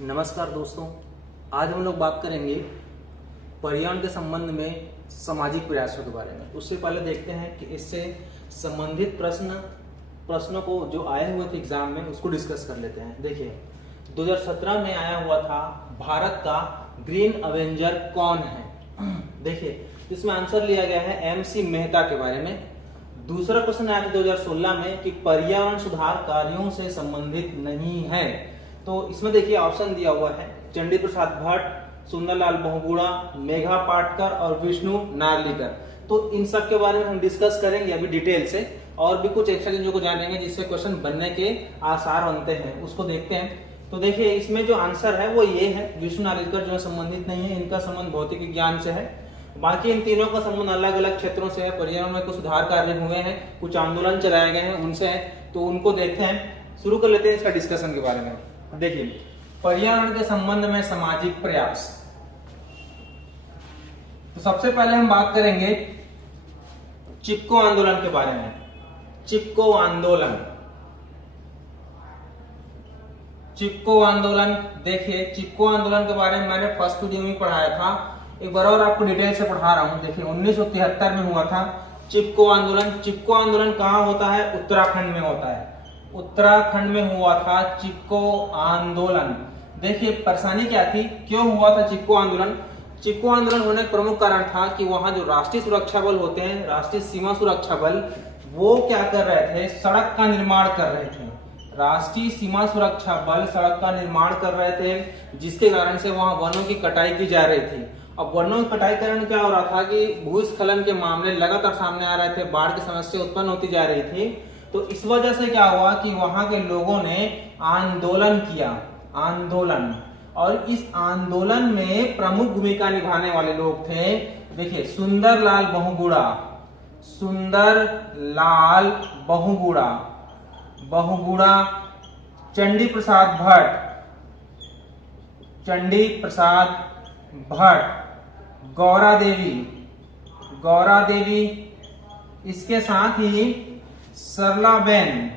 नमस्कार दोस्तों, आज हम लोग बात करेंगे पर्यावरण के संबंध में सामाजिक प्रयासों के बारे में। उससे पहले देखते हैं कि इससे संबंधित प्रश्नों को जो आए हुए थे एग्जाम में उसको डिस्कस कर लेते हैं। देखिए 2017 में आया हुआ था भारत का ग्रीन अवेंजर कौन है। देखिए इसमें आंसर लिया गया है MC मेहता के बारे में। दूसरा क्वेश्चन आया था 2016 में कि पर्यावरण सुधार कार्यों से संबंधित नहीं है। तो इसमें देखिए ऑप्शन दिया हुआ है चंडी प्रसाद भट्ट, सुंदरलाल बहुगुणा, मेघा पाटकर और विष्णु नार्लिकर। तो इन सब के बारे में हम डिस्कस करेंगे अभी डिटेल से, और भी कुछ एक्स्ट्रा चीजों को जानेंगे जिससे क्वेश्चन बनने के आसार बनते हैं, उसको देखते हैं। तो देखिए इसमें जो आंसर है वो ये है, विष्णु नार्लिकर जो है संबंधित नहीं है, इनका संबंध भौतिक विज्ञान से है। बाकी इन तीनों का संबंध अलग अलग क्षेत्रों से है। पर्यावरण में कुछ सुधार कार्य हुए हैं, कुछ आंदोलन चलाए गए हैं उनसे है, तो उनको देखते हैं। शुरू कर लेते हैं इसका डिस्कशन के बारे में। देखिए पर्यावरण के संबंध में सामाजिक प्रयास, तो सबसे पहले हम बात करेंगे चिपको आंदोलन के बारे में। चिपको आंदोलन, देखिए चिपको आंदोलन के बारे में मैंने फर्स्ट वीडियो में पढ़ाया था, एक बार और आपको डिटेल से पढ़ा रहा हूं। देखिए 1973 में हुआ था चिपको आंदोलन। चिपको आंदोलन कहां होता है? उत्तराखंड में होता है। उत्तराखंड में हुआ था चिपको आंदोलन। देखिए परेशानी क्या थी, क्यों हुआ था चिपको आंदोलन? चिपको आंदोलन होने का प्रमुख कारण था कि वहां जो राष्ट्रीय सुरक्षा बल होते हैं, राष्ट्रीय सीमा सुरक्षा बल, वो क्या कर रहे थे? सड़क का निर्माण कर रहे थे। राष्ट्रीय सीमा सुरक्षा बल सड़क का निर्माण कर रहे थे, जिसके कारण से वहां वनों की कटाई की जा रही थी। अब वनों की कटाई के कारण क्या हो रहा था कि भूस्खलन के मामले लगातार सामने आ रहे थे, बाढ़ की समस्या उत्पन्न होती जा रही थी। तो इस वजह से क्या हुआ कि वहां के लोगों ने आंदोलन किया, आंदोलन। और इस आंदोलन में प्रमुख भूमिका निभाने वाले लोग थे, देखिए सुंदरलाल बहुगुणा, सुंदरलाल बहुगुणा, चंडी प्रसाद भट्ट, गौरा देवी, इसके साथ ही सरलाबेन,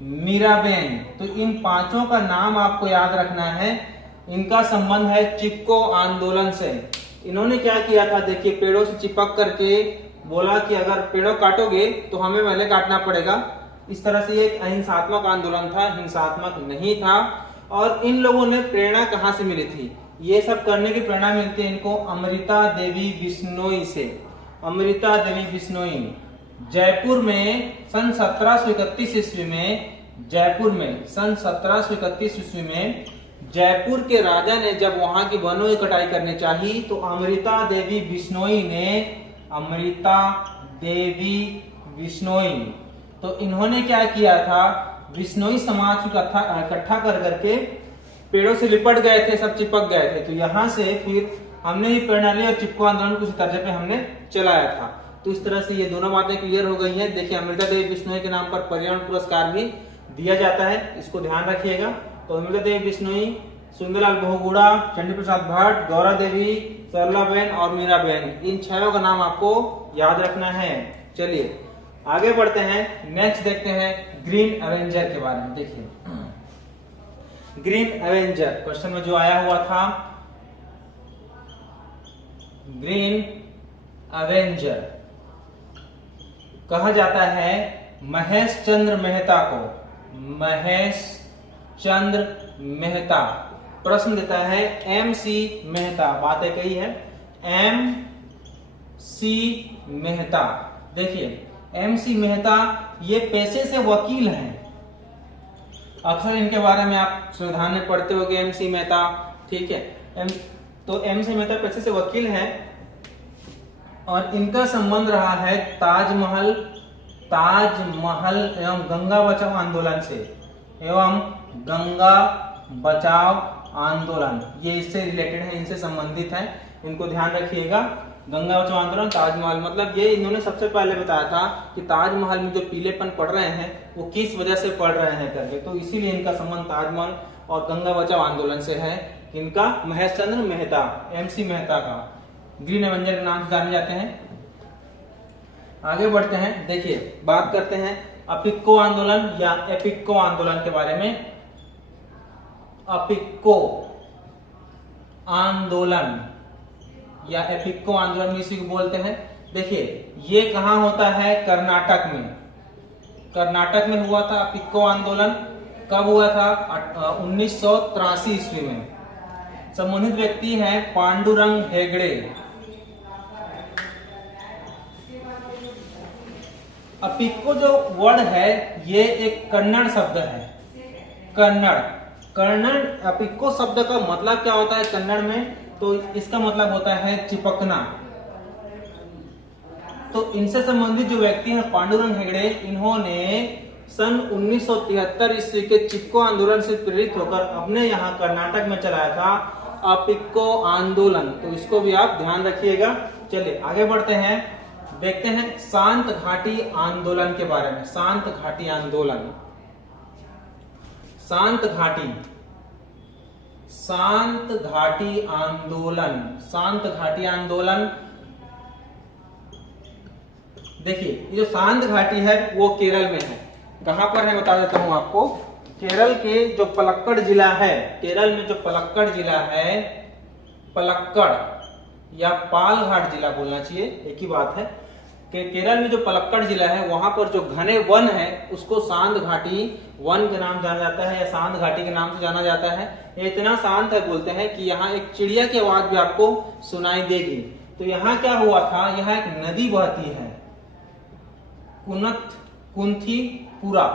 मीराबेन। तो इन पांचों का नाम आपको याद रखना है। इनका संबंध है चिपको आंदोलन से। इन्होंने क्या किया था? देखिए पेड़ों से चिपक करके बोला कि अगर पेड़ों काटोगे तो हमें पहले काटना पड़ेगा। इस तरह से ये एक अहिंसात्मक आंदोलन था, हिंसात्मक नहीं था। और इन लोगों ने प्रेरणा कहां से मिली थी? ये सब करने की प्रेरणा मिलती है इनको अमृता देवी बिश्नोई से। अमृता देवी बिश्नोई जयपुर में सन 1731 ईस्वी में, जयपुर के राजा ने जब वहां की वनों की कटाई करनी चाहिए, तो अमृता देवी बिश्नोई, तो इन्होंने क्या किया था? बिश्नोई समाज को इकट्ठा कर करके पेड़ों से लिपट गए थे, सब चिपक गए थे। तो यहां से फिर हमने ये प्रेरणा ली और चिपको आंदोलन कुछ तर्ज पे हमने चलाया था। तो इस तरह से ये दोनों बातें क्लियर हो गई हैं। देखिए अमृता देवी बिश्नोई के नाम पर पर्यावरण पुरस्कार भी दिया जाता है, इसको ध्यान रखिएगा। तो अमृता देवी बिश्नोई, सुंदरलाल बहुगुणा, चंडी प्रसाद भट्ट, गौरा देवी, सरलाबेन और मीराबेन, इन छहों का नाम आपको याद रखना है। चलिए आगे बढ़ते हैं, नेक्स्ट देखते हैं ग्रीन अवेंजर के बारे में। देखिए ग्रीन अवेंजर क्वेश्चन में जो आया हुआ था, ग्रीन अवेंजर कहा जाता है महेश चंद्र मेहता। प्रश्न देता है MC मेहता, बात एक ही है, MC मेहता। देखिए MC मेहता ये पेशे से वकील हैं। अक्सर इनके बारे में आप संविधान में पढ़ते होंगे MC मेहता, ठीक है। तो MC मेहता पेशे से वकील हैं और इनका संबंध रहा है ताजमहल एवं गंगा बचाओ आंदोलन, ये इससे रिलेटेड है, इनसे संबंधित है, इनको ध्यान रखिएगा। गंगा बचाओ आंदोलन, ताजमहल, मतलब ये इन्होंने सबसे पहले बताया था कि ताजमहल में जो पीलेपन पड़ रहे हैं वो किस वजह से पड़ रहे हैं करके। तो इसीलिए इनका संबंध ताजमहल और गंगा बचाओ आंदोलन से है। इनका महेश चंद्र मेहता, MC मेहता का ग्रीन एवेंजर के नाम से जाने जाते हैं। आगे बढ़ते हैं, देखिए बात करते हैं अपिक्को आंदोलन या एपिक्को आंदोलन के बारे में। अपिक्को आंदोलन या एपिक्को आंदोलन इसी को बोलते हैं। देखिए ये कहां होता है, कर्नाटक में। कर्नाटक में हुआ था अपिक्को आंदोलन। कब हुआ था? 1983 ईस्वी में। संबंधित व्यक्ति है पांडुरंग हेगड़े। अपिक्को जो वर्ड है ये एक कन्नड़ शब्द है। कन्नड़ अपिक्को शब्द का मतलब क्या होता है कन्नड़ में? तो इसका मतलब होता है चिपकना। तो इनसे संबंधित जो व्यक्ति हैं पांडुरंग हेगड़े, इन्होंने सन 1973 ईस्वी के चिपको आंदोलन से प्रेरित होकर अपने यहाँ कर्नाटक में चलाया था अपिक्को आंदोलन। तो इसको भी आप ध्यान रखिएगा। चलिए आगे बढ़ते हैं, देखते हैं शांत घाटी आंदोलन के बारे में। शांत घाटी आंदोलन, शांत घाटी आंदोलन, शांत घाटी आंदोलन। देखिए ये जो शांत घाटी है वो केरल में है। कहां पर है बता देता हूं आपको। केरल के जो पलक्कड़ जिला है, केरल में जो पलक्कड़ जिला है, पलक्कड़ या पालघाट जिला बोलना चाहिए, एक ही बात है कि केरल में जो पलक्कड़ जिला है वहां पर जो घने वन है उसको शांत घाटी वन के नाम जाना जाता है या शांत घाटी के नाम से जाना जाता है। ये इतना शांत है बोलते हैं कि यहाँ एक चिड़िया की आवाज भी आपको सुनाई देगी। तो यहाँ क्या हुआ था, यहाँ एक नदी बहती है कुंथीपुरा,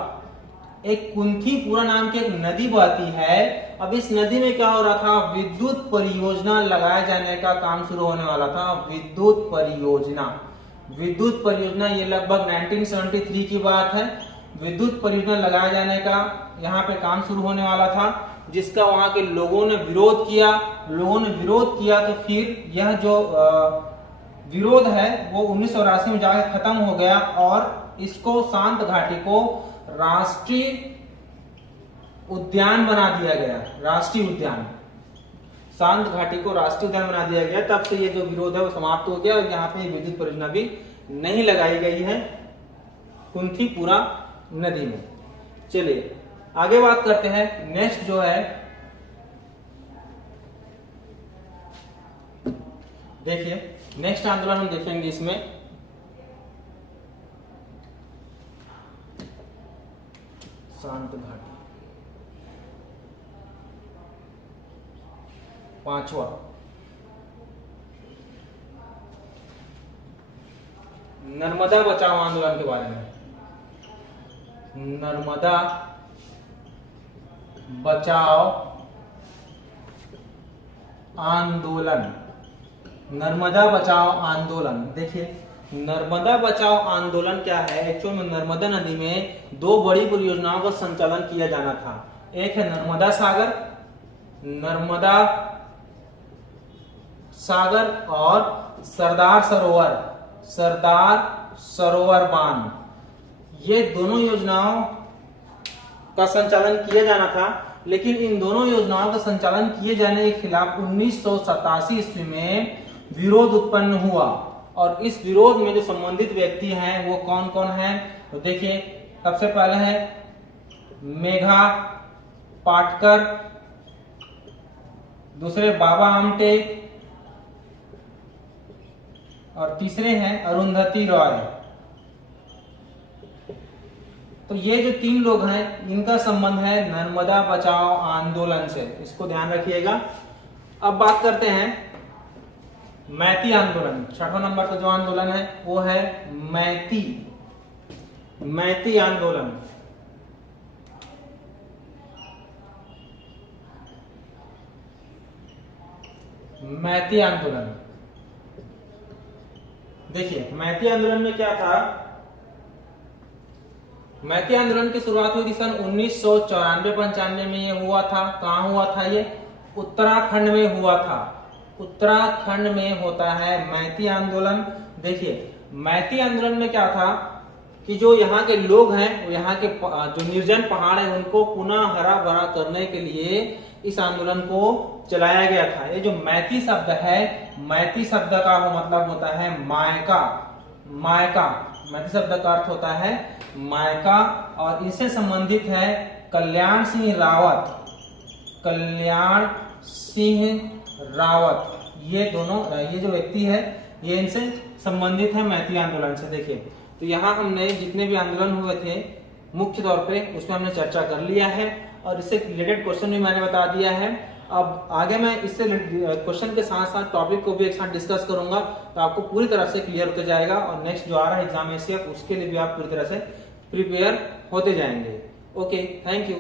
एक कुंथीपुरा नाम की एक नदी बहती है। अब इस नदी में क्या हो रहा था, विद्युत परियोजना लगाए जाने का काम शुरू होने वाला था। विद्युत परियोजना ये लगभग 1973 की बात है। विद्युत परियोजना लगाए जाने का यहाँ पे काम शुरू होने वाला था, जिसका वहां के लोगों ने विरोध किया। तो फिर यह जो विरोध है वो 1984 में जाकर खत्म हो गया और इसको शांत घाटी को राष्ट्रीय उद्यान बना दिया गया। राष्ट्रीय उद्यान, शांत घाटी को राष्ट्रीय उद्यान बना दिया गया। तब से ये जो विरोध है वो समाप्त हो गया और यहाँ पे विद्युत परियोजना भी नहीं लगाई गई है कुंथीपुरा नदी में। चलिए आगे बात करते हैं। नेक्स्ट जो है, देखिए नेक्स्ट आंदोलन हम देखेंगे इसमें शांत घाटी। पांचवा नर्मदा बचाओ आंदोलन के बारे में। नर्मदा बचाओ आंदोलन, नर्मदा बचाओ आंदोलन। देखिए नर्मदा बचाओ आंदोलन क्या है, एक्चुअल में नर्मदा नदी में दो बड़ी परियोजनाओं का संचालन किया जाना था। एक है नर्मदा सागर और सरदार सरोवर बांध। ये दोनों योजनाओं का संचालन किया जाना था, लेकिन इन दोनों योजनाओं का संचालन किए जाने के खिलाफ 1987 ईस्वी में विरोध उत्पन्न हुआ। और इस विरोध में जो संबंधित व्यक्ति हैं वो कौन कौन हैं, तो देखिए सबसे पहले है मेघा पाटकर, दूसरे बाबा आमटे और तीसरे हैं अरुंधति रॉय। तो ये जो तीन लोग हैं इनका संबंध है नर्मदा बचाओ आंदोलन से, इसको ध्यान रखिएगा। अब बात करते हैं मैती आंदोलन। छठवां नंबर का जो आंदोलन है वो है मैती आंदोलन। मैती आंदोलन, देखिए मैती आंदोलन में क्या था। मैती आंदोलन की शुरुआत हुई थी सन 1994-95 में। ये हुआ था, कहां हुआ था, ये उत्तराखंड में हुआ था। उत्तराखंड में होता है मैती आंदोलन। देखिए मैती आंदोलन में क्या था कि जो यहाँ के लोग हैं, यहाँ के जो निर्जन पहाड़ है उनको पुनः हरा भरा करने के लिए इस आंदोलन को चलाया गया था। ये जो मैती शब्द है, मैती शब्द का वो मतलब होता है मायका। मैती शब्द का अर्थ होता है मायका, और इनसे संबंधित है कल्याण सिंह रावत। कल्याण सिंह रावत, ये दोनों, ये जो व्यक्ति है ये इनसे संबंधित है मैती आंदोलन से। देखिए, तो यहाँ हमने जितने भी आंदोलन हुए थे मुख्य तौर पे उसमें हमने चर्चा कर लिया है, और इससे रिलेटेड क्वेश्चन भी मैंने बता दिया है। अब आगे मैं इससे क्वेश्चन के साथ साथ टॉपिक को भी एक साथ डिस्कस करूंगा, तो आपको पूरी तरह से क्लियर होते जाएगा, और नेक्स्ट जो आ रहा है एग्जाम एशिया उसके लिए भी आप पूरी तरह से प्रिपेयर होते जाएंगे। Okay, thank you.